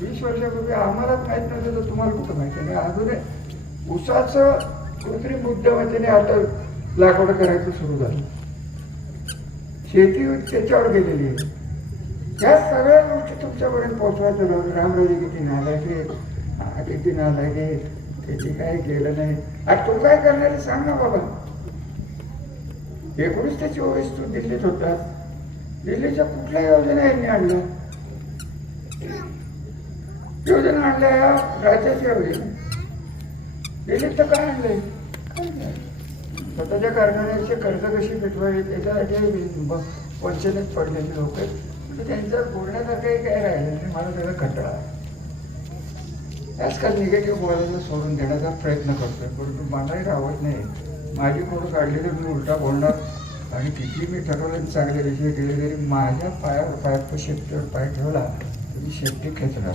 वीस वर्षापूर्वी आम्हाला माहीत नव्हतं तर तुम्हाला कुठं माहिती नाही अजून उसाचं कृत्रिम उद्यमाच्याने आता लागवड करायचं सुरू झालं. शेती त्याच्यावर गेलेली आहे. या सगळ्या गोष्टी तुमच्यापर्यंत पोहोचवायचं नव्हतं रामराजे किती नालायचे किती नालायचे त्याची काही केलं नाही. आता तू काय करणार सांग ना बाबा. एकोणीस ते चोवीस तू दिल्लीत होता दिल्लीच्या कुठल्या योजना यांनी आणल्या योजना आणल्या या राज्याच्या वेळी दिलीत तर काय आणलंय? स्वतःच्या कारखान्याचे कर्ज कशी पेटवावी त्याच्यासाठी वंचनेत पडलेले लोक आहेत तर म्हणजे त्यांचं बोलण्यासारखंही काही राहिलं नाही मला त्याचा कंटाळा आजकाल निगेटिव्ह बोलायला सोडून देण्याचा प्रयत्न करतोय परंतु मलाही राहत नाही. माझी कोण काढली तर मी उलटा बोलणार. आणि किती मी ठरवलं चांगले विषय केले तरी माझ्या पायावर पायात शेपटीवर पाय ठेवला तर मी शेपटी खेचणार.